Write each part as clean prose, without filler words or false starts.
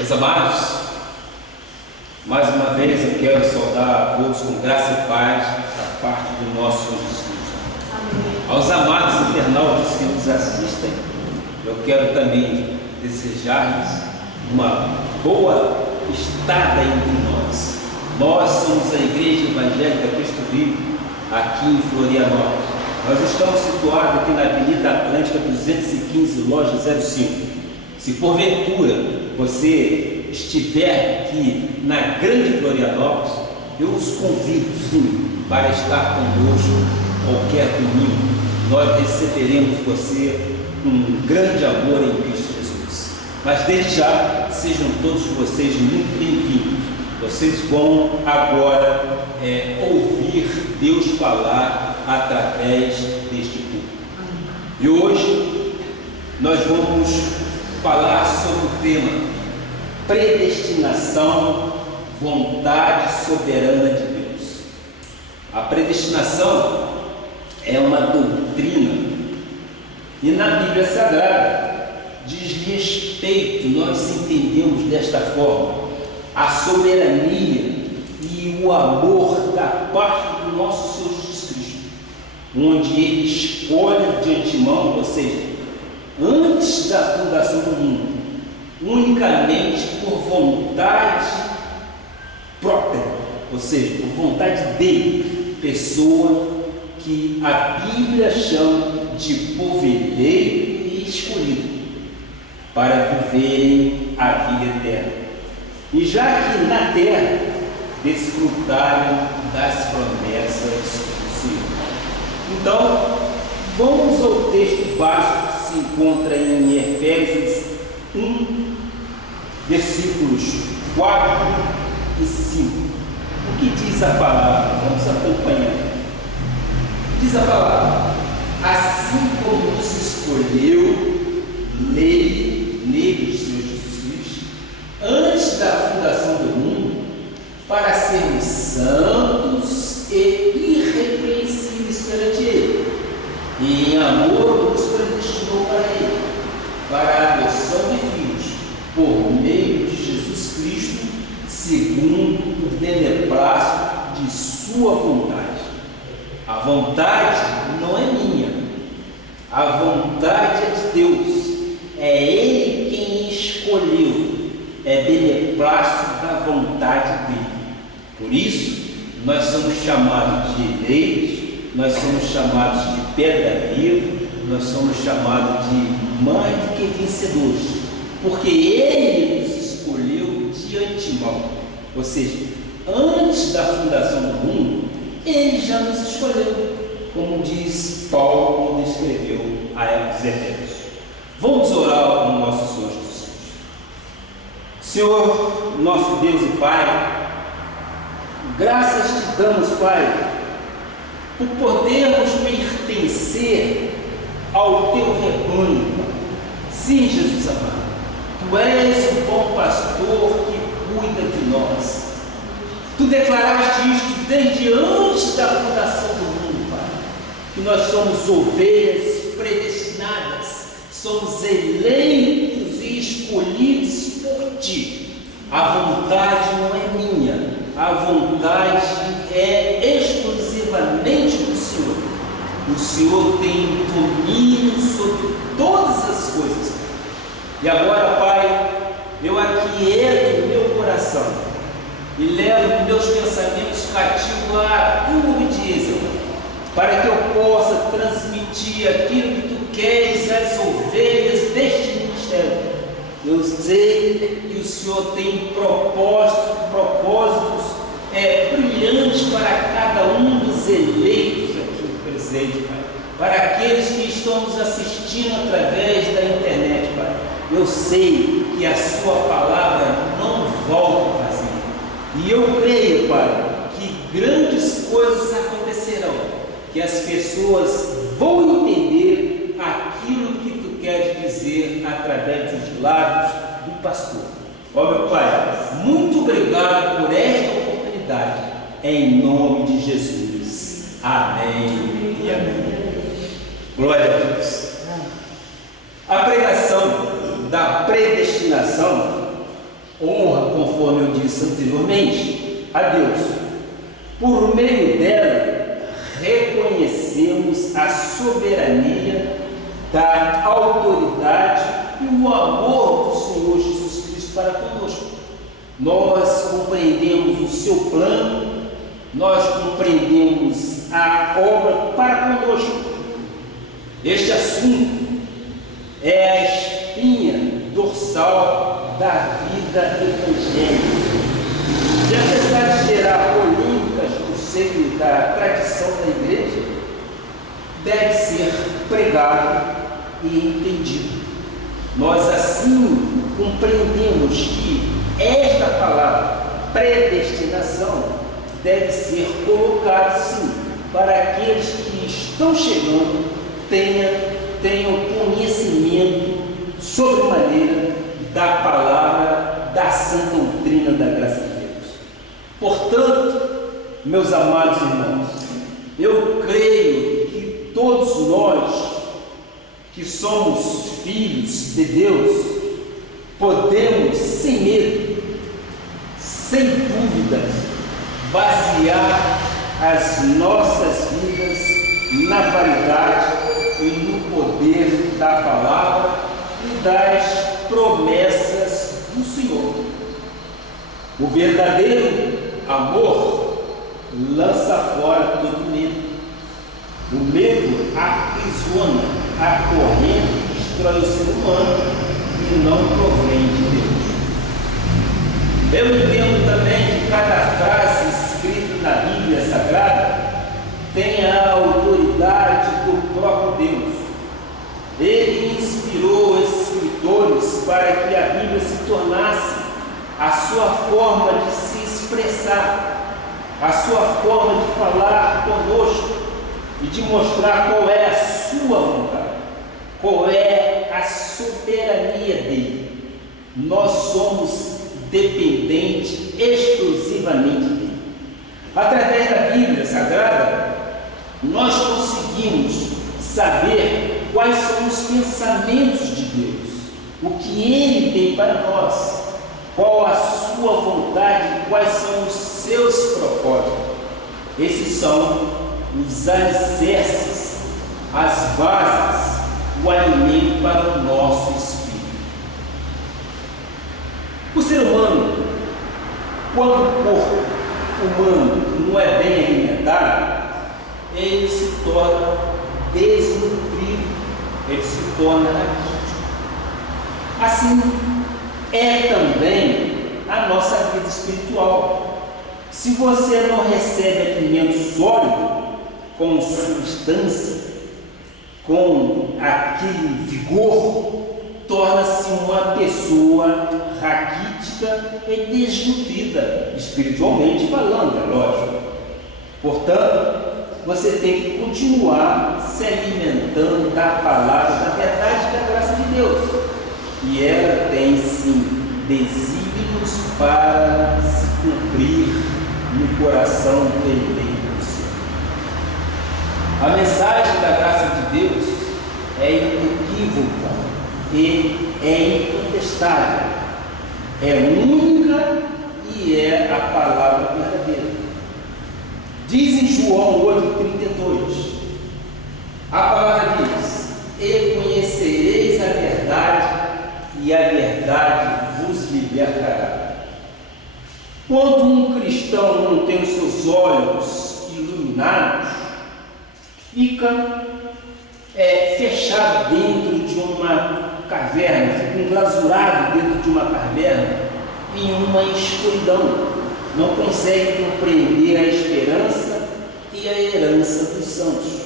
Meus amados, mais uma vez eu quero saudar a todos com graça e paz da parte do nosso Senhor Jesus Cristo. Amém. Aos amados internautas que nos assistem, eu quero também desejar-lhes uma boa estada entre nós. Nós somos a Igreja Evangélica Cristo Vivo, aqui em Florianópolis. Nós estamos situados aqui na Avenida Atlântica 215, loja 05. Se porventura você estiver aqui na Grande Florianópolis, eu os convido sim para estar conosco qualquer domingo. Nós receberemos você com um grande amor em Cristo Jesus. Mas desde já, sejam todos vocês muito bem-vindos. Vocês vão agora ouvir Deus falar através deste culto. E hoje nós vamos falar sobre o tema predestinação, vontade soberana de Deus. A predestinação é uma doutrina e na Bíblia Sagrada diz respeito, nós entendemos desta forma, a soberania e o amor da parte do nosso Senhor Jesus Cristo, onde Ele escolhe de antemão, ou seja, antes da fundação do mundo, unicamente por vontade própria, ou seja, por vontade dele, pessoa que a Bíblia chama de povo eleito e escolhido para viverem a vida eterna. E já que na terra desfrutaram das promessas do Senhor. Então, vamos ao texto básico que se encontra em Efésios 1, versículos 4 e 5. O que diz a palavra? Vamos acompanhar. Diz a palavra: assim como nos escolheu nele, Senhor Jesus Cristo, antes da fundação do mundo, para sermos santos e irrepreensíveis perante Ele, e em amor nos predestinou para Ele, para a adoção de filhos, por meio de Jesus Cristo, segundo o beneplácito de sua vontade. A vontade não é minha, a vontade é de Deus, é Ele quem escolheu, é beneplácito da vontade dele. Por isso, nós somos chamados de eleitos, nós somos chamados de pedra viva, nós somos chamados de mais do que vencedores, porque Ele nos escolheu de antemão, ou seja, antes da fundação do mundo, Ele já nos escolheu, como diz Paulo quando escreveu a Efésios. Vamos orar com o nosso Senhor Jesus Cristo. Senhor, nosso Deus e Pai, graças te damos, Pai, por podermos pertencer ao teu rebanho. Sim, Jesus amado, tu és o bom pastor que cuida de nós. Tu declaraste isto desde antes da fundação do mundo, Pai, que nós somos ovelhas predestinadas, somos eleitos e escolhidos por ti. A vontade não é minha, a vontade é exclusivamente do Senhor. O Senhor tem domínio sobre todas as coisas. E agora, Pai, eu aquieto o meu coração e levo meus pensamentos cativos à tua obediência, para que eu possa transmitir aquilo que tu queres às ovelhas deste ministério. Eu sei que o Senhor tem propósitos brilhantes para cada um dos eleitos aqui presente, Pai, para aqueles que estão nos assistindo através da internet, Pai. Eu sei que a sua palavra não volta vazia, e eu creio, Pai, que grandes coisas acontecerão, que as pessoas vão entender aquilo que tu queres dizer através dos lábios do pastor. Ó meu Pai, muito obrigado por esta oportunidade, em nome de Jesus. Amém e amém. Glória a Deus. A pregação da predestinação honra, conforme eu disse anteriormente, a Deus. Por meio dela, reconhecemos a soberania da autoridade e o amor do Senhor Jesus Cristo para conosco. Nós compreendemos o seu plano, nós compreendemos a obra para conosco. Este assunto é a espinha dorsal da vida evangélica. E apesar de gerar polêmicas no seio da tradição da igreja, deve ser pregado e entendido. Nós assim compreendemos que esta palavra, predestinação, deve ser colocada sim, para aqueles que estão chegando tenham conhecimento sobremaneira da palavra, da sã doutrina da graça de Deus. Portanto, meus amados irmãos, eu creio que todos nós que somos filhos de Deus podemos, sem medo, sem dúvidas, basear as nossas vidas na validade e no poder da palavra e das promessas do Senhor. O verdadeiro amor lança fora todo medo. O medo aprisiona, acorrenta e destrói o ser humano e não provém de Deus. Eu entendo também que cada frase escrita na Bíblia Sagrada tem a autoridade do próprio Deus. Ele inspirou escritores para que a Bíblia se tornasse a sua forma de se expressar, a sua forma de falar conosco e de mostrar qual é a sua vontade, qual é a soberania dele. Nós somos dependentes exclusivamente dele. Através da Bíblia Sagrada, nós conseguimos saber quais são os pensamentos de Deus, o que Ele tem para nós, qual a sua vontade, quais são os seus propósitos. Esses são os alicerces, as bases, o alimento para o nosso espírito. O ser humano, quando o corpo humano não é bem alimentado, ele se torna desnutrido, ele se torna raquítico. Assim é também a nossa vida espiritual. Se você não recebe alimento sólido, com substância, com aquele vigor, torna-se uma pessoa raquítica e desnutrida, espiritualmente falando, é lógico. Portanto, você tem que continuar se alimentando da palavra, da verdade e da graça de Deus. E ela tem sim desígnios para se cumprir no coração do eleito do Senhor. A mensagem da graça de Deus é inequívoca e é incontestável, é única e é a palavra verdadeira. Diz em João 8,32, a palavra diz: e conhecereis a verdade, e a verdade vos libertará. Quando um cristão não tem os seus olhos iluminados, fica fechado dentro de uma caverna, fica englasurado dentro de uma caverna, em uma escuridão. Não consegue compreender a esperança e a herança dos santos.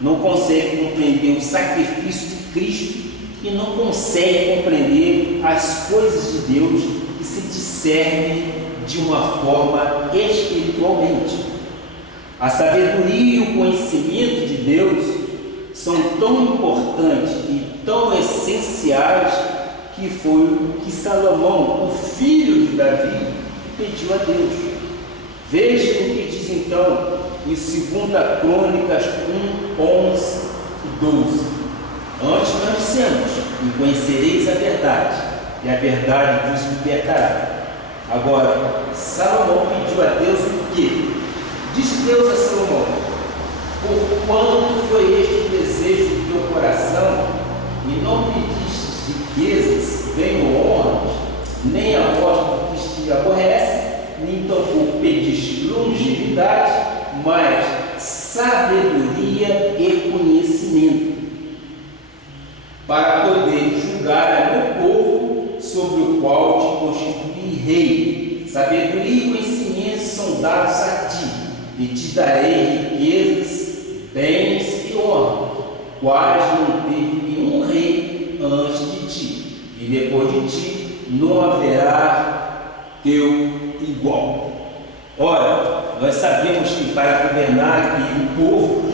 Não consegue compreender o sacrifício de Cristo e não consegue compreender as coisas de Deus que se discernem de uma forma espiritualmente. A sabedoria e o conhecimento de Deus são tão importantes e tão essenciais que foi o que Salomão, o filho de Davi, pediu a Deus. Veja o que diz então em 2 Crônicas 1, 11 e 12. Antes nós dissemos: e conhecereis a verdade, e a verdade vos libertará. Agora, Salomão pediu a Deus o quê? Diz Deus a Salomão: por quanto foi este o desejo do teu coração, e não pediste riquezas, bem ou honras, nem a voz que te aborrece, nem tampouco pediste longevidade, mas sabedoria e conhecimento, para poder julgar a meu povo, sobre o qual te constituí rei. Sabedoria e conhecimento são dados a ti, e te darei riquezas, bens e honra, quais não teve nenhum rei antes de ti, e depois de ti não haverá teu igual. Ora, nós sabemos que para governar aquele povo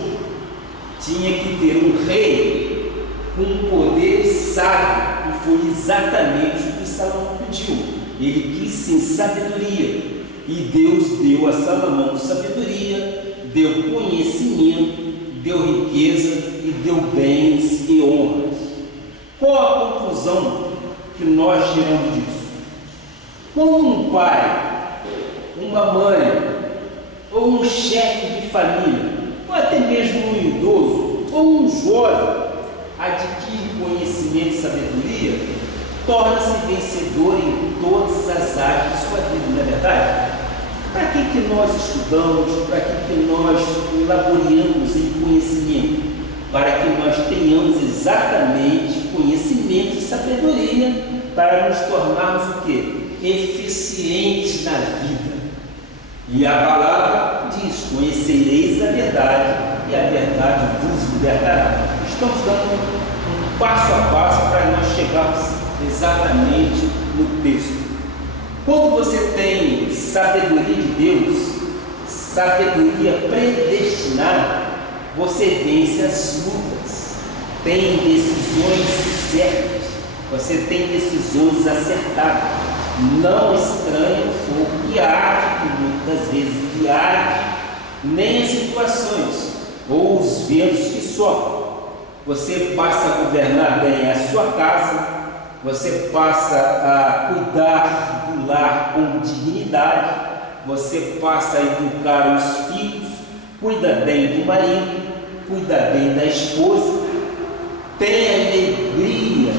tinha que ter um rei com poder sábio, e foi exatamente o que Salomão pediu. Ele quis sim sabedoria, e Deus deu a Salomão sabedoria, deu conhecimento, deu riqueza e deu bens e honras. Qual a conclusão que nós tiramos disso? Como um pai, uma mãe, ou um chefe de família, ou até mesmo um idoso, ou um jovem, adquire conhecimento e sabedoria, torna-se vencedor em todas as áreas de sua vida, não é verdade? Para que nós estudamos? Para que nós laboreamos em conhecimento? Para que nós tenhamos exatamente conhecimento e sabedoria para nos tornarmos o quê? Eficientes na vida. E a palavra diz: conhecereis a verdade, e a verdade vos libertará. Estamos dando um passo a passo para nós chegarmos exatamente no texto. Quando você tem sabedoria de Deus, sabedoria predestinada, você vence as lutas, tem decisões certas, você tem decisões acertadas. Não estranhe o fogo que arde, que muitas vezes que arde, nem as situações ou os ventos que sopram. Você passa a governar bem a sua casa, você passa a cuidar do lar com dignidade, você passa a educar os filhos, cuida bem do marido, cuida bem da esposa, tem alegria,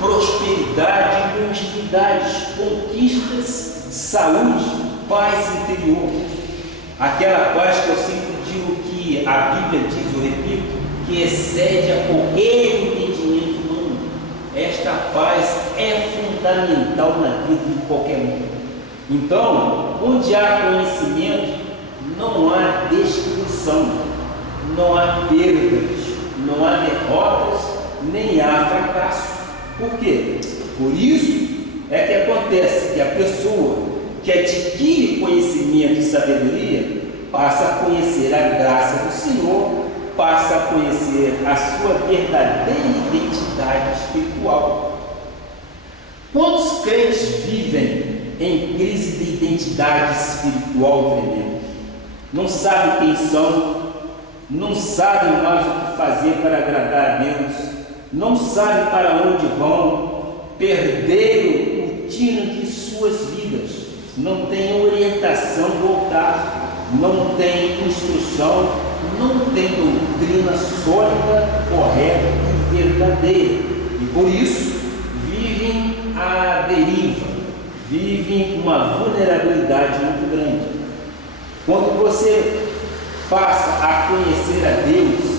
prosperidade, longevidade, conquistas, saúde, paz interior. Aquela paz que eu sempre digo que a Bíblia diz, eu repito, que excede a qualquer entendimento humano. Esta paz é fundamental na vida de qualquer um. Então, onde há conhecimento, não há destruição, não há perdas, não há derrotas, nem há fracasso. Por quê? Por isso é que acontece que a pessoa que adquire conhecimento e sabedoria passa a conhecer a graça do Senhor, passa a conhecer a sua verdadeira identidade espiritual. Quantos crentes vivem em crise de identidade espiritual tremenda? Não sabem quem são, não sabem mais o que fazer para agradar a Deus, não sabem para onde vão, perderam o tino de suas vidas, não têm orientação do altar, não têm instrução, não têm doutrina sólida, correta e verdadeira, e por isso vivem à deriva, vivem uma vulnerabilidade muito grande. Quando você passa a conhecer a Deus,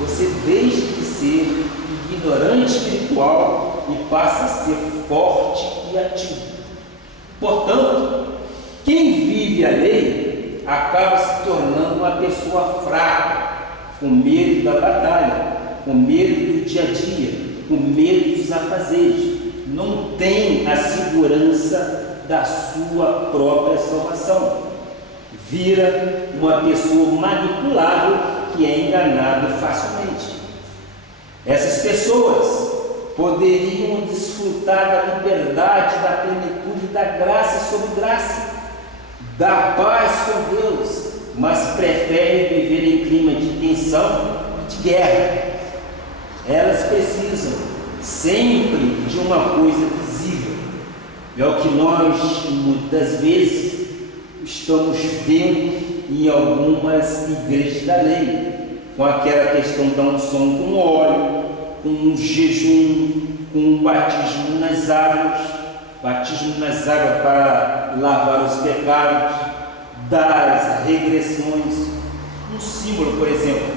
você deixa de ser ignorante espiritual e passa a ser forte e ativo. Portanto, quem vive a lei acaba se tornando uma pessoa fraca, com medo da batalha, com medo do dia a dia, com medo dos afazeres, não tem a segurança da sua própria salvação. Vira uma pessoa manipulável que é enganado facilmente. Essas pessoas poderiam desfrutar da liberdade, da plenitude, da graça sobre graça, da paz com Deus, mas preferem viver em clima de tensão e de guerra. Elas precisam sempre de uma coisa visível, É o que nós, muitas vezes, estamos vendo em algumas igrejas da lei, com aquela questão da unção com óleo, com um jejum, com um batismo nas águas para lavar os pecados, das regressões, um símbolo, por exemplo,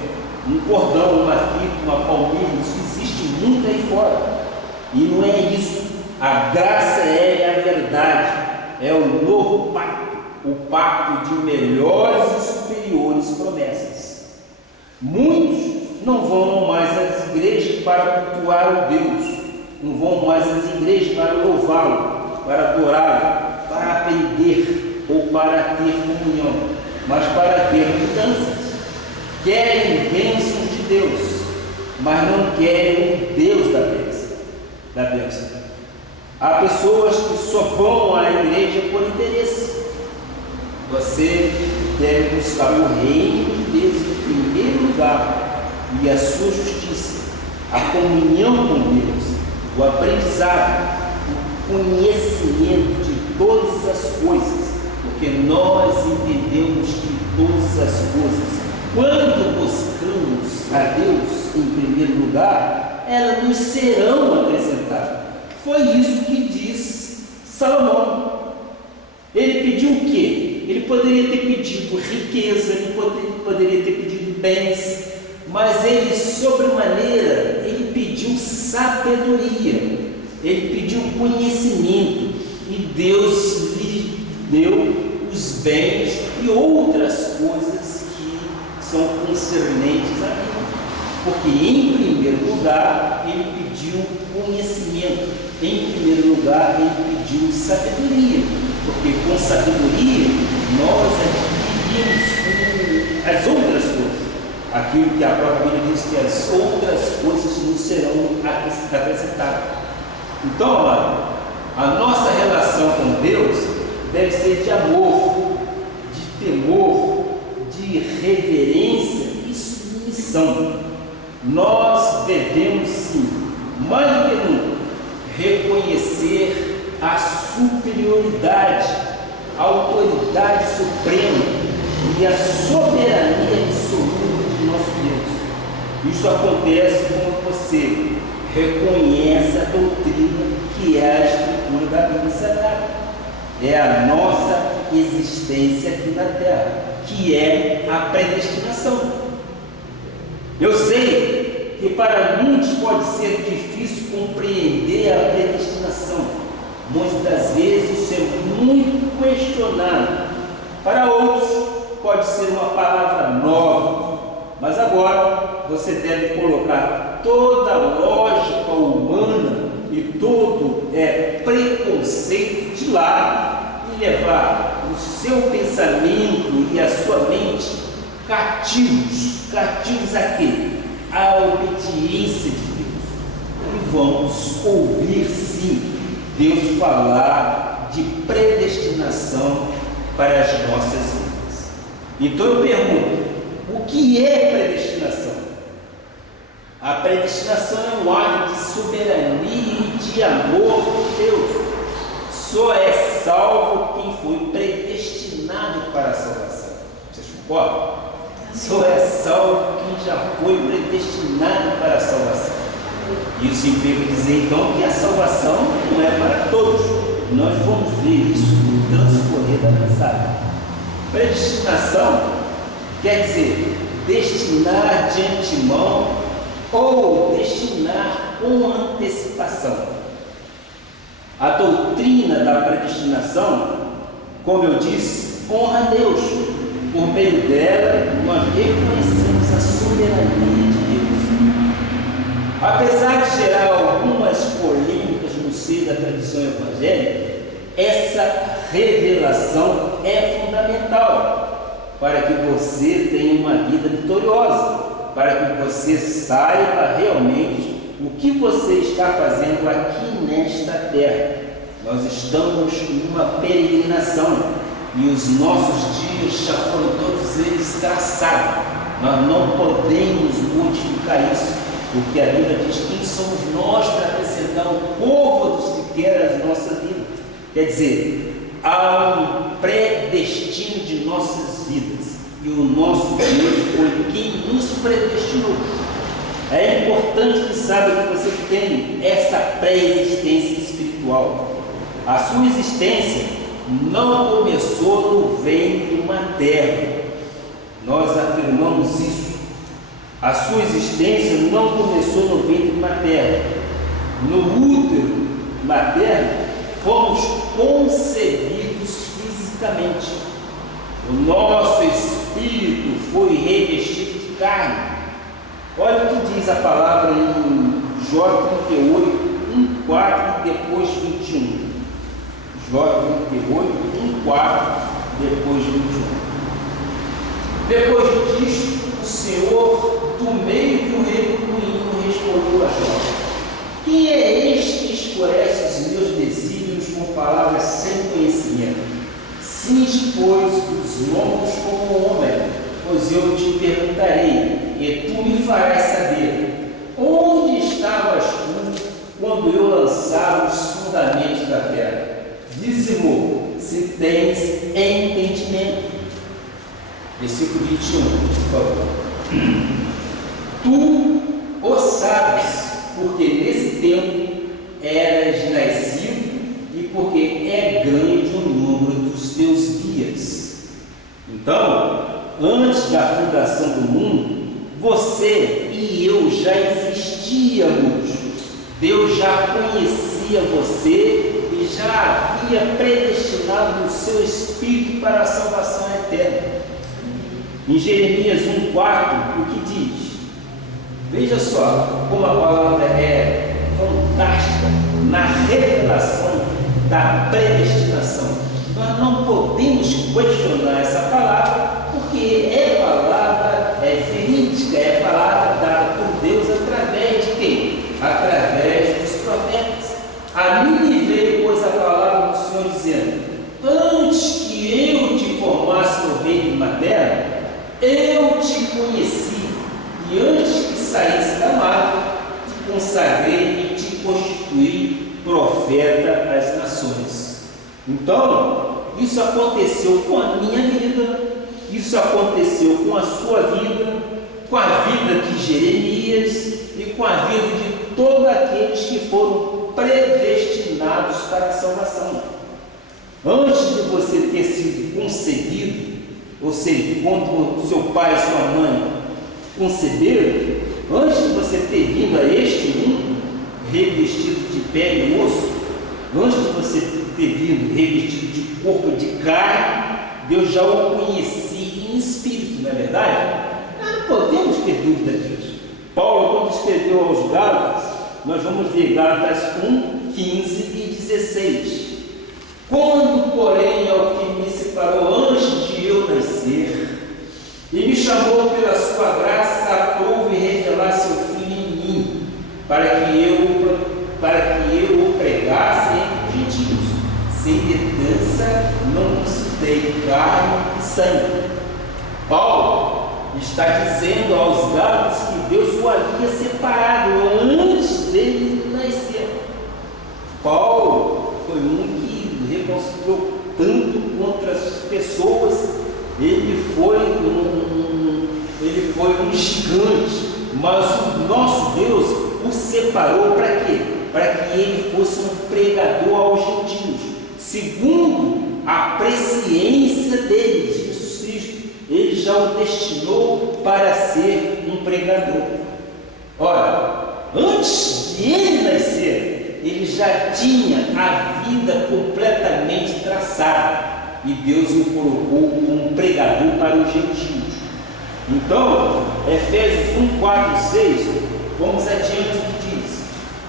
um cordão, uma fita, uma palmeira, isso existe muito aí fora, e não é isso. A graça é a verdade, é o novo pacto, o pacto de melhores e superiores promessas. Muitos não vão mais às igrejas para cultuar o Deus, não vão mais às igrejas para louvá-lo, para adorá-lo, para aprender ou para ter comunhão, mas para ver mudanças. Querem bênçãos de Deus, mas não querem o Deus da bênção. Há pessoas que só vão à igreja por interesse. Você deve buscar o reino de Deus em primeiro lugar e a sua justiça, a comunhão com Deus, o aprendizado, o conhecimento de todas as coisas, porque nós entendemos que todas as coisas, quando buscamos a Deus em primeiro lugar, elas nos serão acrescentadas. Foi isso que diz Salomão. Ele pediu o quê? Ele poderia ter pedido riqueza, ele poderia ter pedido bens, mas ele, sobremaneira, ele pediu sabedoria, ele pediu conhecimento, e Deus lhe deu os bens e outras coisas que são concernentes a ele. Porque em primeiro lugar ele pediu conhecimento, em primeiro lugar ele pediu sabedoria, porque com sabedoria nós adquirimos as outras coisas, aquilo que a própria Bíblia diz que as outras coisas nos serão acrescentadas. Então, amado, a nossa relação com Deus deve ser de amor, de temor, de reverência e submissão. Nós devemos sim, mais do que nunca, reconhecer a superioridade, a autoridade suprema e a soberania absoluta de nosso Deus. Isso acontece quando você reconhece a doutrina que é a escritura da Bíblia Sagrada. É a nossa existência aqui na Terra, que é a predestinação. Eu sei que para muitos pode ser difícil compreender a predestinação. Muitas das vezes isso é muito questionado. Para outros pode ser uma palavra nova, mas agora você deve colocar toda a lógica humana e todo preconceito de lado e levar o seu pensamento e a sua mente cativos a quê? A obediência de Deus. E vamos ouvir sim Deus falar de predestinação para as nossas vidas. Então eu pergunto, o que é predestinação? A predestinação é um ato de soberania e de amor de Deus. Só é salvo quem foi predestinado para a salvação. Vocês concordam? Só é salvo quem já foi predestinado para a salvação. Isso implica dizer então que a salvação não é para todos. Nós vamos ver isso no transcorrer da mensagem. Predestinação quer dizer destinar de antemão ou destinar com antecipação. A doutrina da predestinação, como eu disse, honra a Deus. Por meio dela, nós reconhecemos a soberania de Deus. Apesar de gerar algumas polêmicas no seio da tradição evangélica, essa revelação é fundamental para que você tenha uma vida vitoriosa, para que você saiba realmente o que você está fazendo aqui nesta terra. Nós estamos em uma peregrinação. E os nossos dias já foram todos eles traçados. Nós não podemos modificar isso, porque a Bíblia diz: quem somos nós para acrescentar o povo que quer a nossa vida? Quer dizer, há um predestino de nossas vidas, e o nosso Deus foi quem nos predestinou. É importante que saiba que você tem essa pré-existência espiritual. A sua existência não começou no ventre materno. Nós afirmamos isso. A sua existência não começou no ventre materno. No útero materno, fomos concebidos fisicamente. O nosso espírito foi revestido de carne. Olha o que diz a palavra em Jó 38, 1:4 e depois 21. Jó 38, 1:4 depois 21. Depois disto, o Senhor, do meio do redemoinho, respondeu a Jó: quem é este que escurece os meus desígnios com palavras sem conhecimento? Cinge, pois, os lombos como um homem, pois eu te perguntarei, e tu me farás saber, onde estavas tu quando eu lançava os fundamentos da terra? Dize-mo, se tens entendimento. Versículo 21, por favor. Tu o sabes, porque nesse tempo eras nascido e porque é grande o número dos teus dias. Então, antes da fundação do mundo, você e eu já existíamos. Deus já conhecia você e já havia predestinado o seu espírito para a salvação eterna. Em Jeremias 1:4, o que diz? Veja só como a palavra é fantástica na revelação da predestinação. Nós não podemos questionar essa palavra, porque é palavra verídica, é palavra dada por Deus através de quem? Através dos profetas. A mim me veio, pois, a palavra do Senhor dizendo: antes que eu te formasse no ventre materno, eu te conheci, e antes que saísse da madre, te consagrei e te constituí profeta às nações. Então, isso aconteceu com a minha vida, isso aconteceu com a sua vida, com a vida de Jeremias e com a vida de todos aqueles que foram predestinados para a salvação. Antes de você ter sido concebido, ou seja, quando seu pai e sua mãe conceberam, antes de você ter vindo a este mundo, revestido de pele e osso, antes de você ter vindo revestido de corpo de carne, Deus já o conhecia em espírito, não é verdade? Nós não podemos ter dúvida disso. Paulo, quando escreveu aos Gálatas, nós vamos ver Gálatas 1, 15 e 16. Quando, porém, ao que me separou antes de eu nascer, e me chamou pela sua graça, aprove revelar seu Filho em mim, para que eu o pregasse entre os gentios. Sem dedança, não consultei carne e sangue. Paulo está dizendo aos Gálatas que Deus o havia separado antes dele nascer. Paulo foi um que reconciliou tanto contra as pessoas. Ele foi um gigante, mas o nosso Deus o separou para quê? Para que ele fosse um pregador aos gentios, segundo a presciência dele, Jesus Cristo. Ele já o destinou para ser um pregador. Ora, antes de ele nascer, ele já tinha a vida completamente traçada, e Deus o colocou como um pregador para os gentios. Então, Efésios 1, 4 e 6, vamos adiante o que diz: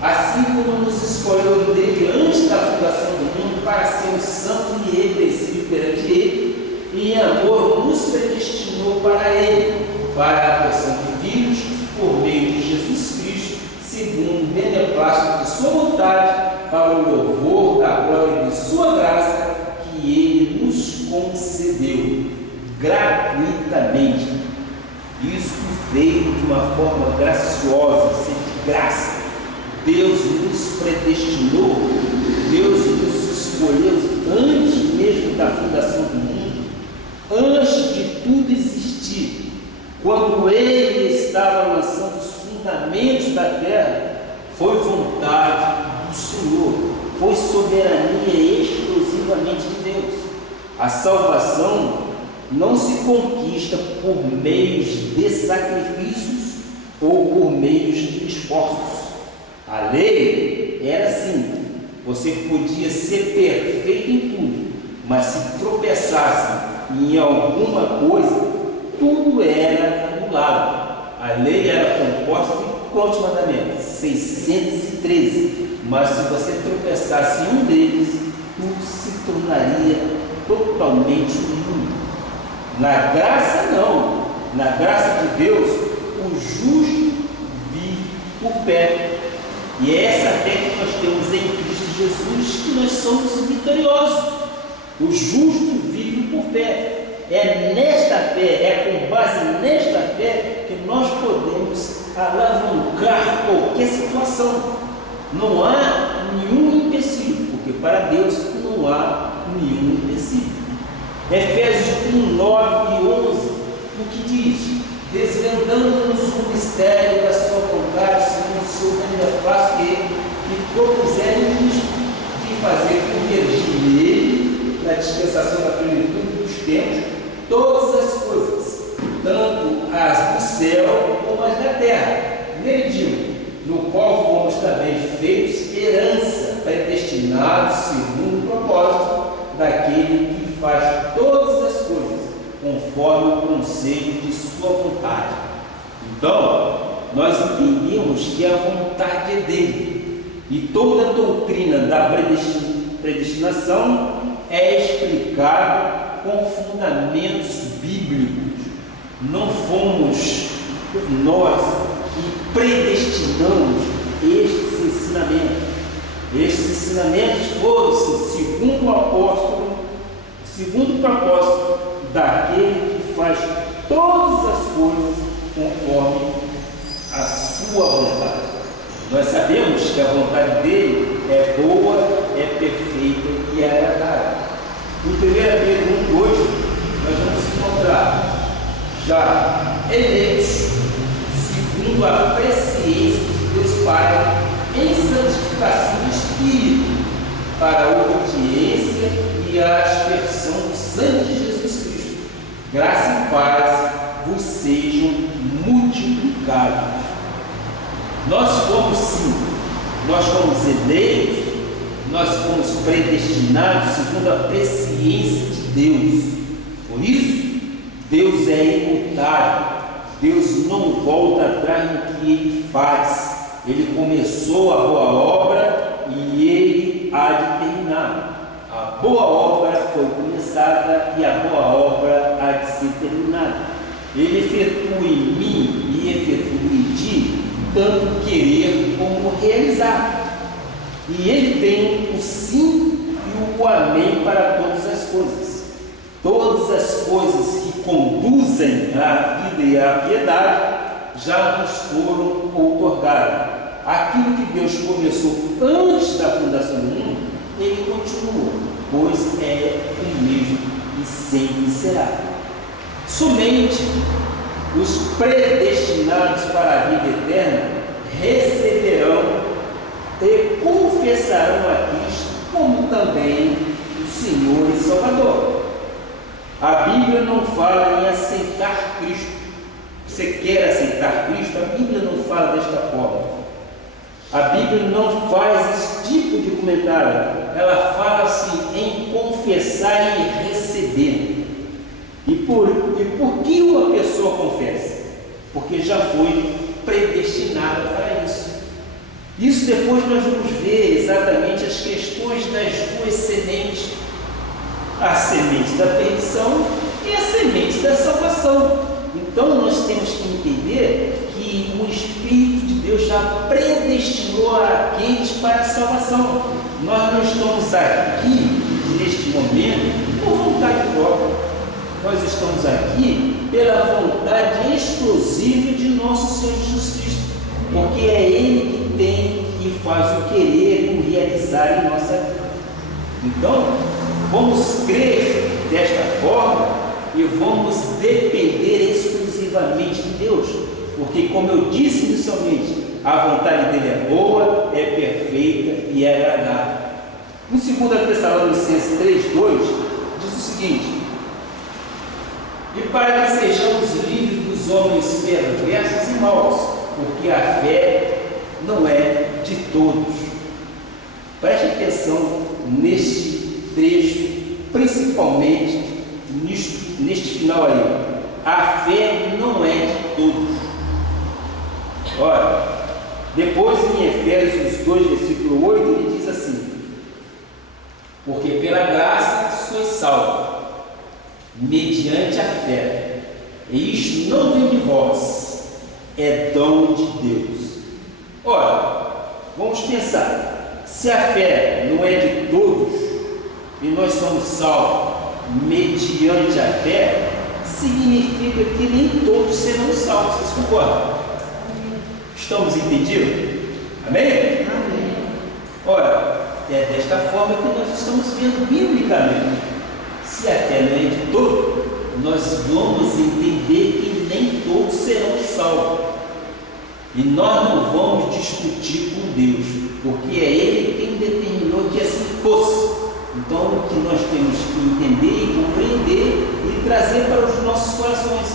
assim como nos escolheu dele antes da fundação do mundo para sermos santos e irrepreensíveis perante ele, e em amor nos predestinou para ele, para a adoção de filhos por meio de Jesus Cristo, segundo o beneplácito de sua vontade, para o louvor da glória de sua graça, que ele nos concedeu gratuitamente. Isso veio de uma forma graciosa, de graça. Deus nos predestinou, Deus nos escolheu antes de tudo existir, quando Ele estava lançando os fundamentos da terra, foi vontade do Senhor, foi soberania exclusivamente de Deus. A salvação não se conquista por meios de sacrifícios ou por meios de esforços. A lei era assim: você podia ser perfeito em tudo, mas se tropeçasse em alguma coisa, tudo era anulado. A lei era composta de quantos mandamentos? 613. Mas se você tropeçasse em um deles, tudo se tornaria totalmente nulo. Na graça não. Na graça de Deus, o justo vive por fé. E é essa fé que nós temos em Cristo Jesus, que nós somos vitoriosos. O justo vive por fé. É nesta fé, é com base nesta fé que nós podemos alavancar qualquer situação. Não há nenhum empecilho, porque para Deus não há nenhum empecilho. Efésios 1, 9 e 11, o que diz? Desvendando-nos o mistério da sua vontade, segundo o seu beneplácito que propuseram de fazer convergir nele, na dispensação da plenitude dos tempos, todas as coisas, tanto as do céu como as da terra. Nele digo, no qual fomos também feitos herança, predestinados segundo o propósito daquele que faz todas as coisas conforme o conselho de sua vontade. Então, nós entendemos que a vontade é dele, e toda a doutrina da predestinação é explicada com fundamentos bíblicos. Não fomos nós que predestinamos estes ensinamentos. Estes ensinamentos foram, segundo o apóstolo, segundo o propósito daquele que faz todas as coisas conforme a sua vontade. Nós sabemos que a vontade dele é boa, é perfeita e é agradável. No 1 Pedro 1, 2, nós vamos encontrar já eleitos segundo a presciência de Deus Pai em santificação do Espírito para a obediência e a aspersão do sangue de Jesus Cristo. Graça e paz vos sejam multiplicados. Nós fomos sim, nós fomos eleitos, nós fomos predestinados segundo a presciência de Deus. Por isso, Deus é imutável, Deus não volta atrás no que Ele faz. Ele começou a boa obra e Ele há de terminar. A boa obra foi começada e a boa obra há de ser terminada. Ele efetua em mim e efetua em ti tanto querer como realizar. E Ele tem o sim e o amém para todas as coisas. Todas as coisas que conduzem à vida e à piedade já nos foram outorgadas. Aquilo que Deus começou antes da fundação do mundo, Ele continua, pois é o mesmo e sempre será. Somente os predestinados para a vida eterna receberão e confessarão a Cristo como também o Senhor e Salvador. A Bíblia não fala em aceitar Cristo. Você quer aceitar Cristo? A Bíblia não fala desta forma. A Bíblia não faz esse tipo de comentário. Ela fala assim em confessar e receber. E por que uma pessoa confessa? Porque já foi predestinada para isso. Isso depois nós vamos ver exatamente as questões das duas sementes. A semente da perdição e a semente da salvação. Então nós temos que entender que o Espírito de Deus já predestinou aqueles para a salvação. Nós não estamos aqui, neste momento, por vontade própria. Nós estamos aqui pela vontade exclusiva de nosso Senhor Jesus Cristo, porque é Ele que tem e faz o querer e o realizar em nossa vida. Então, vamos crer desta forma e vamos depender exclusivamente de Deus, porque, como eu disse inicialmente, a vontade dele é boa, é perfeita e é agradável. Em 2 Tessalonicenses 3:2 diz o seguinte: e para que sejamos livres dos homens perversos e maus, porque a fé não é de todos. Preste atenção neste trecho, principalmente neste final aí. A fé não é de todos. Olha, depois em Efésios 2, versículo 8, ele diz assim: porque pela graça sois salvos, mediante a fé, e isto não vem de vós, é dom de Deus. Ora, vamos pensar, se a fé não é de todos, e nós somos salvos mediante a fé, significa que nem todos serão salvos. Vocês concordam? Estamos entendidos? Amém? Amém. Ora, é desta forma que nós estamos vendo biblicamente. Se a fé não é de todos, nós vamos entender que nem todos serão salvos. E nós não vamos discutir com Deus, porque é Ele quem determinou que assim fosse. Então, o que nós temos que entender e compreender e trazer para os nossos corações: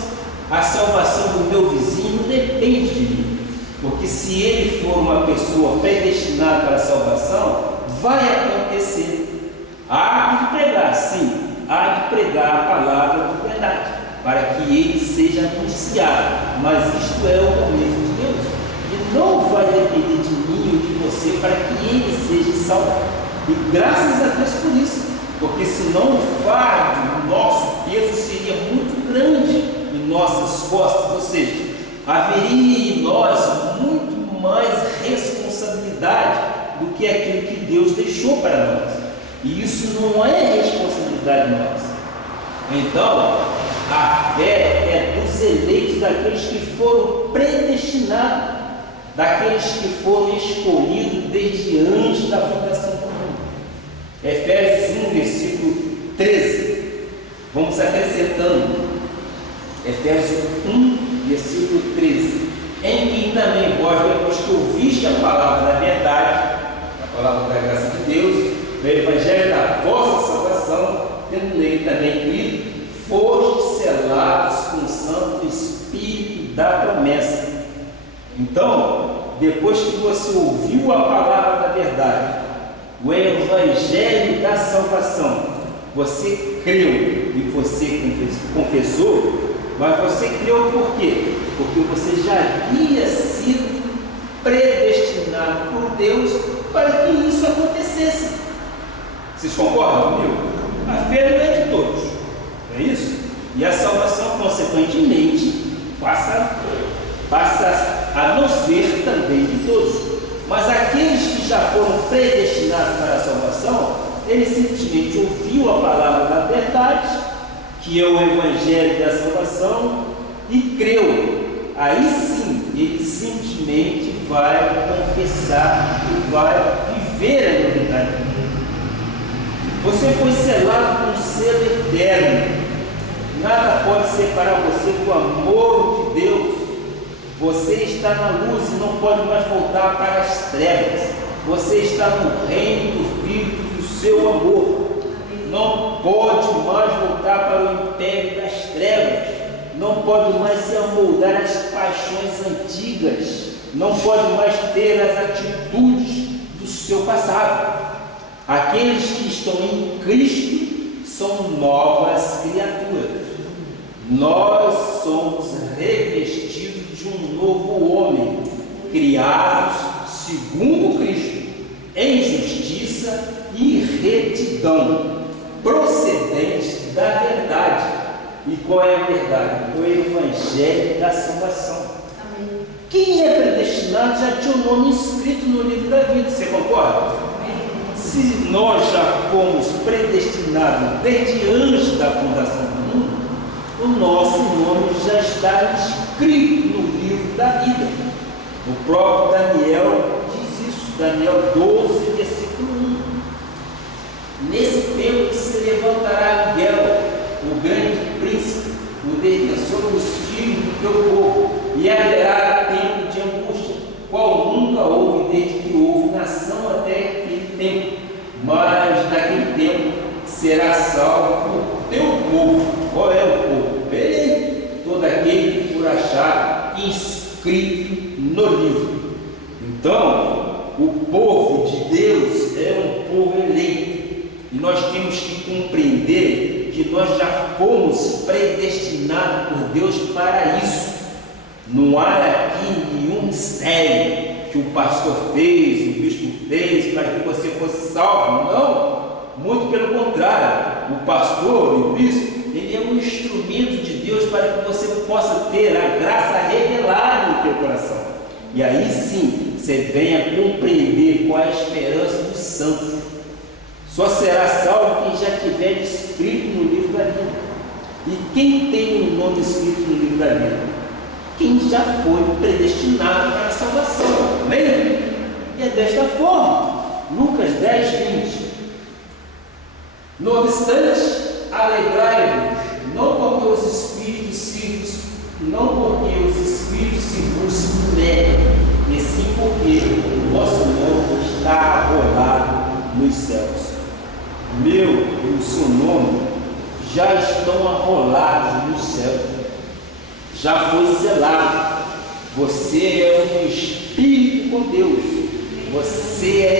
a salvação do meu vizinho depende de mim, porque se ele for uma pessoa predestinada para a salvação, vai acontecer. Há de pregar, sim, há de pregar a palavra de verdade, para que ele seja anunciado, mas isto é o momento de Deus, e não vai depender de mim ou de você para que ele seja salvo. E graças a Deus por isso, porque senão o fardo, o nosso peso seria muito grande em nossas costas, ou seja, haveria em nós muito mais responsabilidade do que aquilo que Deus deixou para nós, e isso não é responsabilidade nossa. Então, a fé é dos eleitos, daqueles que foram predestinados, daqueles que foram escolhidos desde antes da fundação do mundo. Efésios 1, versículo 13. Vamos acrescentando. Efésios 1, versículo 13. Em quem também vós, depois que ouviste a palavra da verdade, a palavra da graça de Deus, o evangelho da vossa salvação, tendo nele também crido, fostes selados com o Santo Espírito da promessa. Então, depois que você ouviu a palavra da verdade, o evangelho da salvação, você creu e você confessou, mas você creu por quê? Porque você já havia sido predestinado por Deus para que isso acontecesse. Vocês concordam comigo? A fé não é de todos, não é isso? E a salvação, consequentemente, passa a não ser também de todos. Mas aqueles que já foram predestinados para a salvação, ele simplesmente ouviu a palavra da verdade, que é o evangelho da salvação, e creu. Aí sim, ele simplesmente vai confessar e vai viver a novidade. Você foi selado com um selo eterno. Nada pode separar você do amor de Deus. Você está na luz e não pode mais voltar para as trevas. Você está no reino do Filho do seu amor. Não pode mais voltar para o império das trevas. Não pode mais se amoldar às paixões antigas. Não pode mais ter as atitudes do seu passado. Aqueles que estão em Cristo são novas criaturas. Nós somos revestidos de um novo homem, criados segundo Cristo, em justiça e retidão, procedentes da verdade. E qual é a verdade? O evangelho da salvação. Amém. Quem é predestinado já tinha o nome escrito no livro da vida, você concorda? Amém. Se nós já fomos predestinados desde antes da fundação do mundo, o nosso nome já está escrito no livro da vida. O próprio Daniel diz isso, Daniel 12, versículo 1. Nesse tempo se levantará Miguel, o grande príncipe teu povo, e haverá tempo de angústia, qual nunca houve desde que houve nação até aquele tempo, mas naquele tempo será salvo o teu povo. Qual é o povo? Ele, todo aquele que for achado inscrito no livro. Então, o povo de Deus é um povo eleito, e nós temos que compreender que nós já fomos predestinados por Deus para isso. Não há aqui nenhum mistério que o pastor fez, o bispo fez para que você fosse salvo. Não, muito pelo contrário. O pastor, o bispo, ele é um instrumento de Deus para que você possa ter a graça revelada no teu coração. E aí sim, você venha compreender qual é a esperança dos santos. Só será salvo quem já tiver escrito no livro da vida. E quem tem o nome escrito no livro da vida? Quem já foi predestinado para a salvação. Amém? E é desta forma. Lucas 10, 20. No obstante, alegrai-vos, não porque os espíritos se vos negam, e sim porque o vosso nome está arrolado nos céus. Meu e o seu nome já estão arrolados nos céus, já foi selado. Você é um espírito com Deus, você é a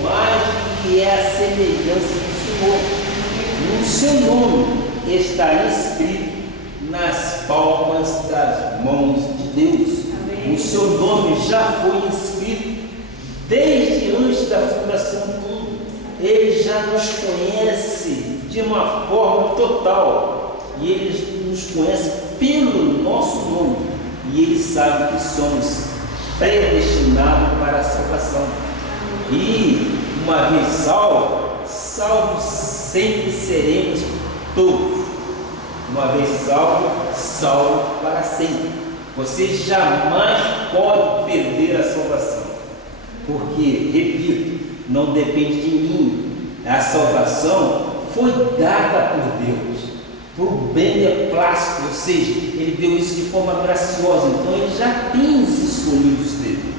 imagem e é a semelhança do Senhor. O seu nome está escrito nas palmas das mãos de Deus. Amém. O seu nome já foi escrito desde antes da fundação do mundo. Ele já nos conhece de uma forma total, e Ele nos conhece pelo nosso nome, e Ele sabe que somos predestinados para a salvação. E uma vez salvos sempre seremos todos. Uma vez salvo para sempre. Você jamais pode perder a salvação, porque, repito, não depende de mim. A salvação foi dada por Deus, por beneplácito, ou seja, Ele deu isso de forma graciosa. Então Ele já tem os escolhidos dele,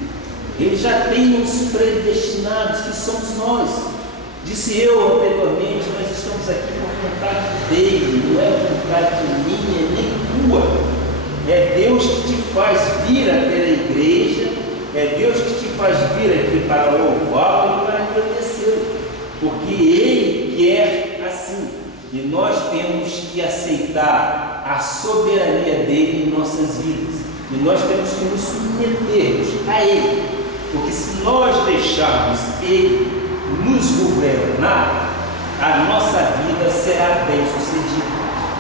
Ele já tem os predestinados, que somos nós. Disse eu anteriormente, nós estamos aqui por vontade dele, não é vontade minha nem tua. É Deus que te faz vir até a igreja, é Deus que te faz vir aqui para louvá-lo e para agradecê-lo, porque Ele quer assim, e nós temos que aceitar a soberania dele em nossas vidas, e nós temos que nos submetermos a Ele, porque se nós deixarmos Ele nos governar, a nossa vida será bem sucedida.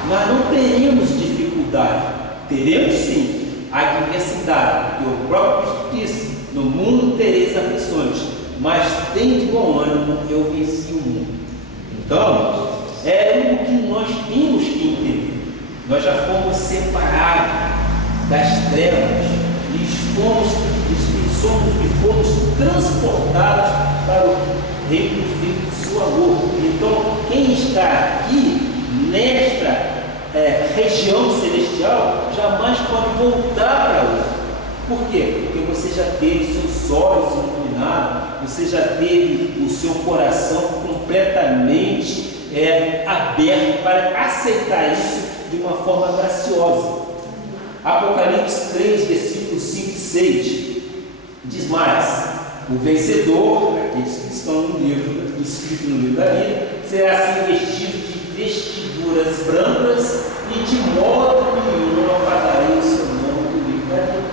Nós não teremos dificuldade, teremos sim adversidade, porque o próprio Cristo disse: no mundo tereis aflições, mas tem de bom ânimo, eu venci o mundo. Então, é o que nós temos que entender. Nós já fomos separados das trevas e fomos transportados para o reino do Filho de seu amor. Então, quem está aqui nesta região celestial jamais pode voltar para outra. Por quê? Porque você já teve seus olhos iluminados, você já teve o seu coração completamente aberto para aceitar isso de uma forma graciosa. Apocalipse 3, versículos 5 e 6 diz mais: o vencedor, aqueles que estão no livro, escrito no livro da vida, será assim vestido de vestiduras brancas, e de modo nenhum eu apagarei o seu nome do livro da vida.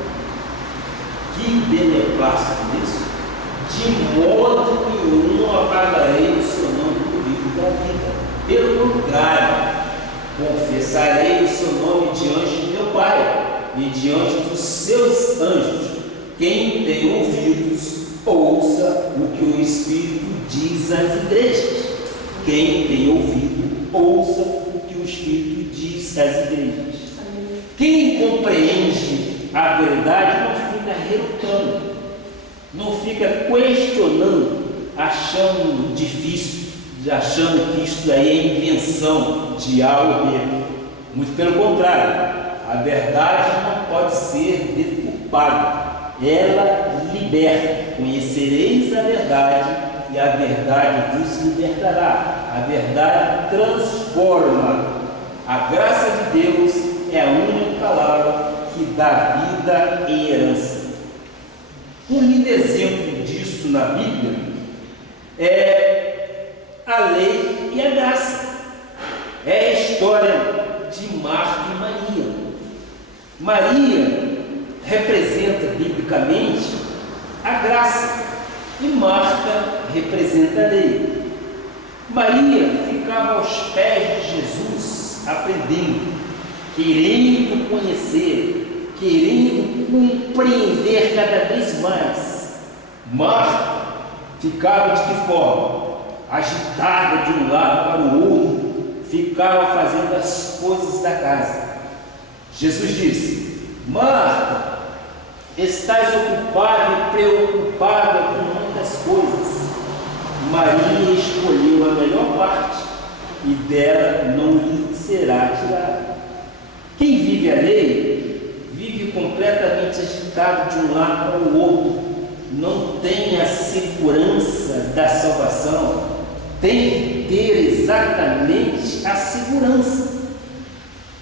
Que beneplácito isso! De modo nenhum eu apagarei o seu nome do livro da vida. Pelo contrário, confessarei o seu nome diante de meu Pai e diante dos seus anjos. Quem tem ouvidos, ouça o que o Espírito diz às igrejas. Quem tem ouvido, ouça o que o Espírito diz às igrejas. Quem compreende a verdade não fica relutando, não fica questionando, achando difícil, achando que isso daí é invenção de algo mesmo. Muito pelo contrário, A verdade não pode ser deturpada. Ela liberta. Conhecereis a verdade e a verdade vos libertará. A verdade transforma. A graça de Deus é a única palavra que dá vida e herança. Um lindo exemplo disso na Bíblia é a lei e a graça. É a história de Marta e Maria. Maria representa biblicamente a graça e Marta representa a lei. Maria ficava aos pés de Jesus aprendendo, querendo conhecer, querendo compreender cada vez mais. Marta ficava de que forma? Agitada de um lado para o outro, ficava fazendo as coisas da casa. Jesus disse: Marta, estás ocupada e preocupada com muitas coisas. Maria escolheu a melhor parte e dela não lhe será tirada. Quem vive a lei, vive completamente agitado de um lado para o outro, não tem a segurança da salvação, tem que ter exatamente a segurança.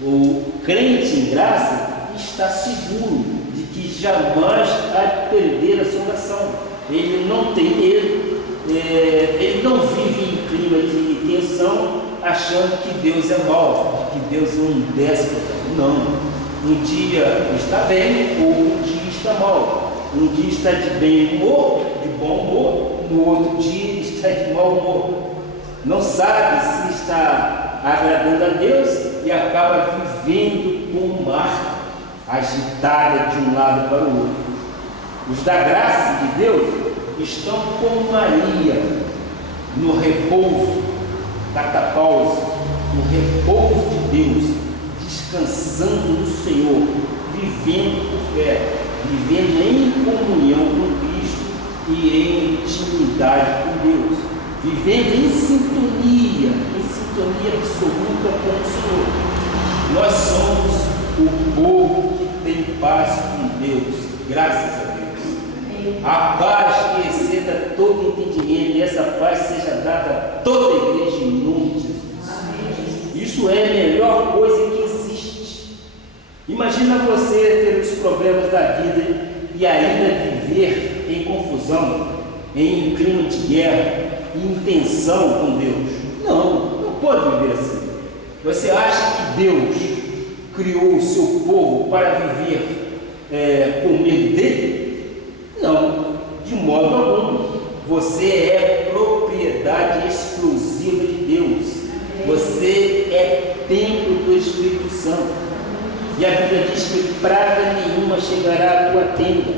O crente em graça está seguro de que jamais há de perder a salvação. Ele não tem medo, ele não vive em clima de tensão, achando que Deus é mau, que Deus é um déspota. Não. Um dia está bem, ou um dia está mal. Um dia está de bem humor, de bom humor, no outro dia está de mau humor. Não sabe se está agradando a Deus e acaba vivendo como Marta, agitada de um lado para o outro. Os da graça de Deus estão como Maria, no repouso, catapausa, no repouso de Deus, descansando no Senhor, vivendo por fé, vivendo em comunhão com Cristo e em intimidade com Deus, vivendo em sintonia absoluta com o Senhor. Nós somos o povo que tem paz com Deus, graças a Deus. A paz que exceda todo entendimento, e essa paz seja dada a toda a igreja em nome de Jesus. Isso é a melhor coisa que existe. Imagina você ter os problemas da vida e ainda viver em confusão, em clima de guerra, em tensão com Deus. Não pode viver assim. Você acha que Deus criou o seu povo para viver com medo dele? Não, de modo algum. Você é propriedade exclusiva de Deus. Você é templo do Espírito Santo. E a Bíblia diz que praga nenhuma chegará à tua tenda.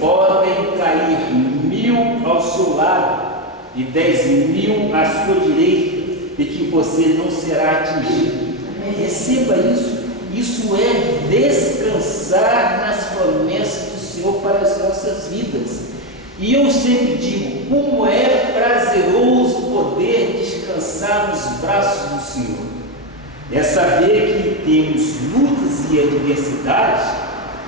Podem cair 1000 ao seu lado e 10.000 à sua direita, e que você não será atingido. Receba isso. Isso é descansar nas promessas do Senhor para as nossas vidas. E eu sempre digo, como é prazeroso poder descansar nos braços do Senhor. É saber que temos lutas e adversidades,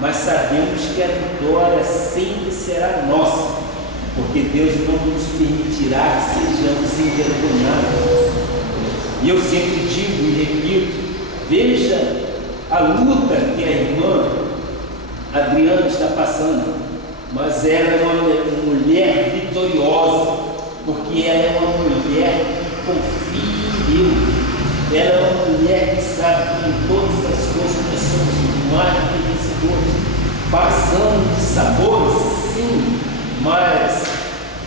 mas sabemos que a vitória sempre será nossa, porque Deus não nos permitirá que sejamos envergonhados. E eu sempre digo e repito, veja a luta que a irmã Adriana está passando, mas ela é uma mulher vitoriosa, porque ela é uma mulher que confia em Deus. Ela é uma mulher que sabe que em todas as coisas nós somos mais do que vencedores, passando de sabores, sim, mas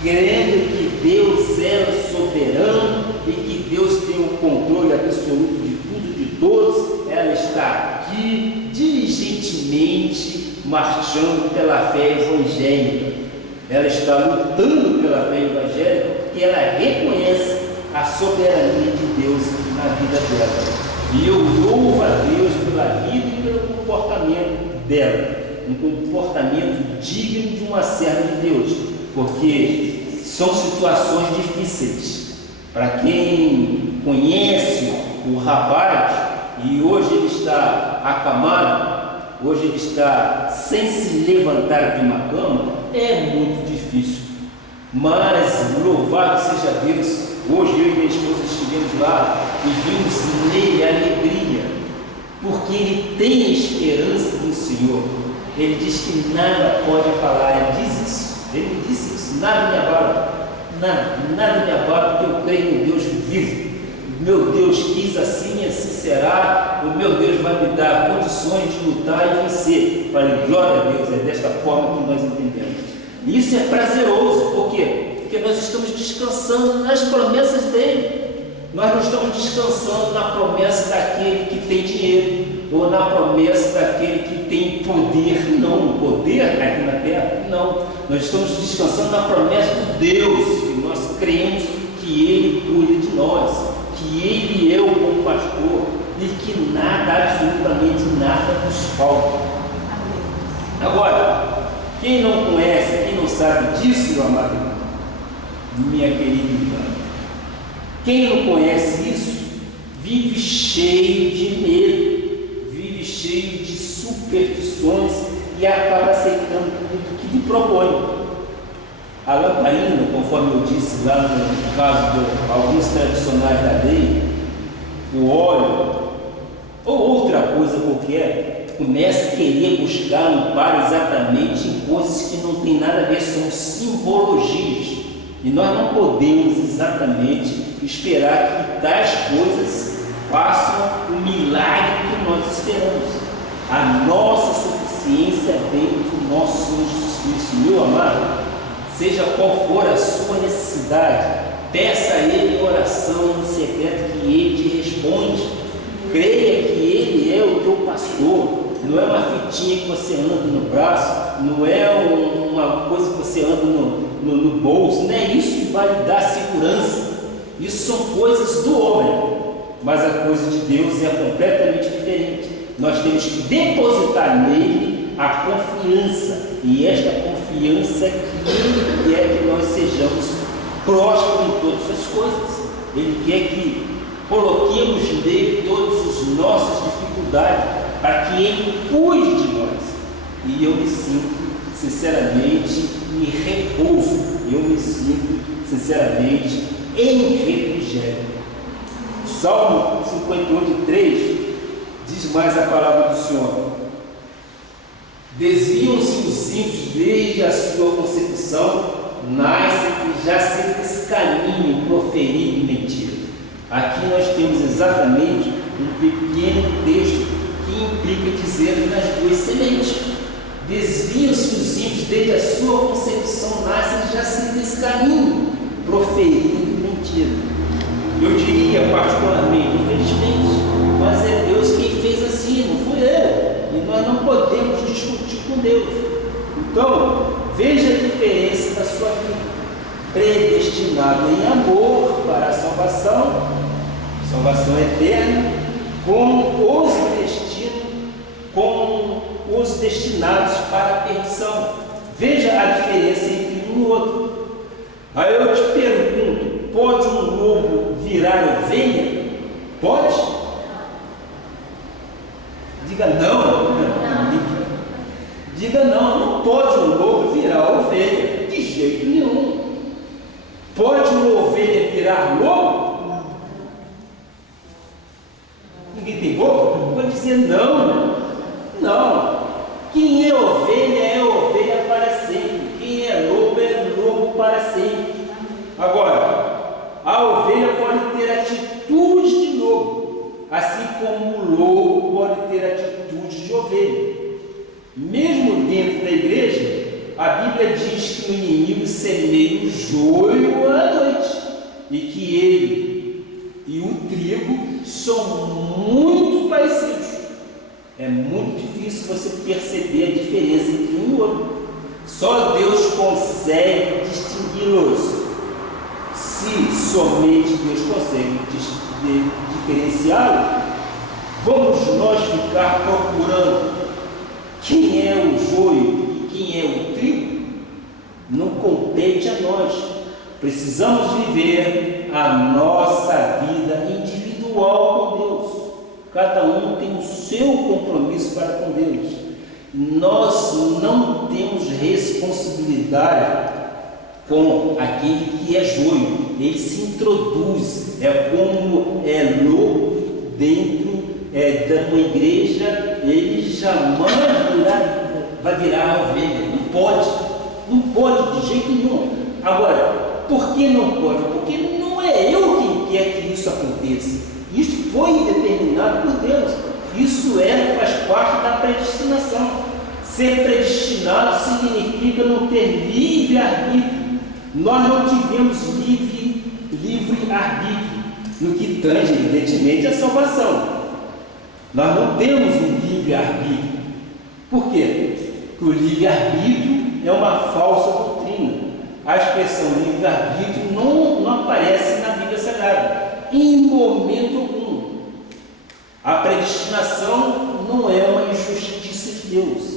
crendo que Deus é soberano e que Deus tem o controle absoluto de tudo e de todos. Ela está aqui diligentemente marchando pela fé evangélica. Ela está lutando pela fé evangélica porque ela reconhece a soberania de Deus na vida dela. E eu louvo a Deus pela vida e pelo comportamento dela, um comportamento digno de uma serva de Deus, porque são situações difíceis. Para quem conhece o rapaz, e hoje ele está acamado, hoje ele está sem se levantar de uma cama, é muito difícil. Mas louvado seja Deus, hoje eu e minha esposa estivemos lá e vimos nele alegria, porque ele tem esperança no Senhor. Ele diz que nada pode abalar, ele diz isso, ele disse isso, nada me abala, nada me abala, porque eu creio em Deus vivo. Meu Deus quis assim e assim será, o meu Deus vai me dar condições de lutar e vencer. Falei, glória a Deus, é desta forma que nós entendemos. E isso é prazeroso, por quê? Porque nós estamos descansando nas promessas dele. Nós não estamos descansando na promessa daquele que tem dinheiro, ou na promessa daquele que tem poder. Não, poder aqui na terra, não. Nós estamos descansando na promessa de Deus, e nós cremos que ele cuida de nós, que ele é o bom pastor, e que nada, absolutamente nada nos falta. Agora, quem não conhece, quem não sabe disso, meu amado irmão, minha querida irmã, quem não conhece isso, vive cheio de medo, vive cheio de superstições e acaba aceitando tudo que lhe propõe. A lamparina, conforme eu disse lá no caso de alguns tradicionais da lei, o óleo ou outra coisa qualquer, começa a querer buscar amparo exatamente em coisas que não tem nada a ver, são simbologias. E nós não podemos exatamente esperar que tais coisas façam o milagre que nós esperamos. A nossa suficiência vem do nosso Senhor Jesus Cristo. Meu amado, seja qual for a sua necessidade, peça a Ele em oração no secreto que Ele te responde. Creia que Ele é o teu pastor. Não é uma fitinha que você anda no braço, não é uma coisa que você anda no bolso, não é isso que vai lhe dar segurança. Isso são coisas do homem, mas a coisa de Deus é completamente diferente. Nós temos que depositar nele a confiança, e esta confiança que Ele quer que nós sejamos prósperos em todas as coisas. Ele quer que coloquemos nele todas as nossas dificuldades, para que Ele cuide de nós. E eu me sinto, sinceramente, me repouso, eu me sinto, sinceramente, em refrigério. Salmo 58:3 diz mais a palavra do Senhor: desviam-se os ímpios desde a sua concepção, nascem e já sempre esse caminho proferido mentira. Aqui nós temos exatamente um pequeno texto que implica dizer nas duas sementes. Desviam-se os ímpios desde a sua concepção, nascem e já sempre esse caminho proferido mentira. Eu diria particularmente, infelizmente, mas é Deus quem fez assim, não fui eu, e nós não podemos discutir com Deus. Então, veja a diferença da sua vida. Predestinado em amor para a salvação eterna, com os destinados para a perdição. Veja a diferença entre um e outro. Aí eu te pergunto, pode um lobo virar ovelha? Pode? Diga não. Diga não, não pode um lobo virar ovelha, de jeito nenhum. Pode uma ovelha virar lobo? Não. Ninguém tem boca? Pode dizer não. Não. Quem é ovelha para sempre. Quem é lobo para sempre. Agora, a ovelha pode ter atitudes de lobo, assim como o lobo pode ter atitudes de ovelha. Mesmo dentro da igreja, a Bíblia diz que o inimigo semeia o joio à noite, e que ele e o trigo são muito parecidos. É muito difícil você perceber a diferença entre um e outro. Só Deus consegue distingui-los. Se somente Deus consegue diferenciá-lo, vamos nós ficar procurando quem é o joio e quem é o trigo? Não compete a nós. Precisamos viver a nossa vida individual com Deus, cada um nós não temos responsabilidade com aquele que é joio. Ele se introduz, é como lobo dentro de uma igreja, ele jamais vai virar ovelha. Não pode de jeito nenhum. Agora, por que não pode? Porque não é eu quem quer que isso aconteça. Isso foi determinado por Deus. Isso faz parte da predestinação. Ser predestinado significa não ter livre-arbítrio. Nós não tivemos livre-arbítrio no que tange, evidentemente, a salvação. Nós não temos um livre-arbítrio. Por quê? Porque o livre-arbítrio é uma falsa doutrina. A expressão livre-arbítrio não aparece na Bíblia Sagrada, em momento algum. A predestinação não é uma injustiça de Deus.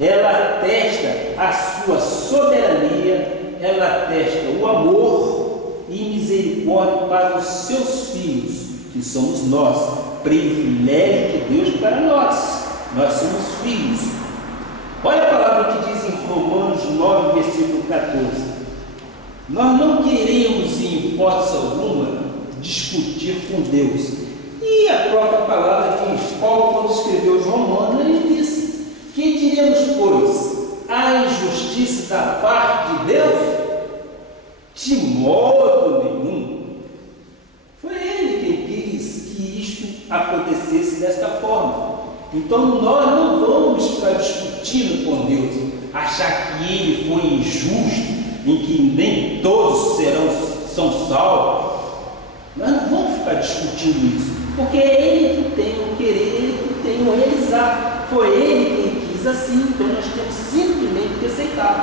Ela atesta a sua soberania, ela atesta o amor e misericórdia para os seus filhos, que somos nós, privilégio de Deus para nós. Nós somos filhos. Olha a palavra que diz em Romanos 9, versículo 14. Nós não queremos, em hipótese alguma, discutir com Deus. E a própria palavra diz, Paulo, quando escreveu os Romanos, ele disse: que diremos, pois? A injustiça da parte de Deus? De modo nenhum. Foi ele quem quis que isto acontecesse desta forma. Então nós não vamos ficar discutindo com Deus, achar que ele foi injusto, em que nem todos são salvos. Nós não vamos ficar discutindo isso, porque é ele que tem o querer, ele que tem o realizar. Foi ele quem quis assim, então nós temos simplesmente que aceitar.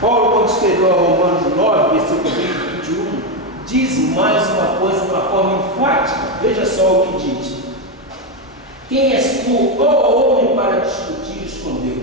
Paulo, quando escreveu a Romanos 9, versículo 21, diz mais uma coisa de uma forma enfática. Veja só o que diz: quem és tu, ó homem, para discutires com Deus?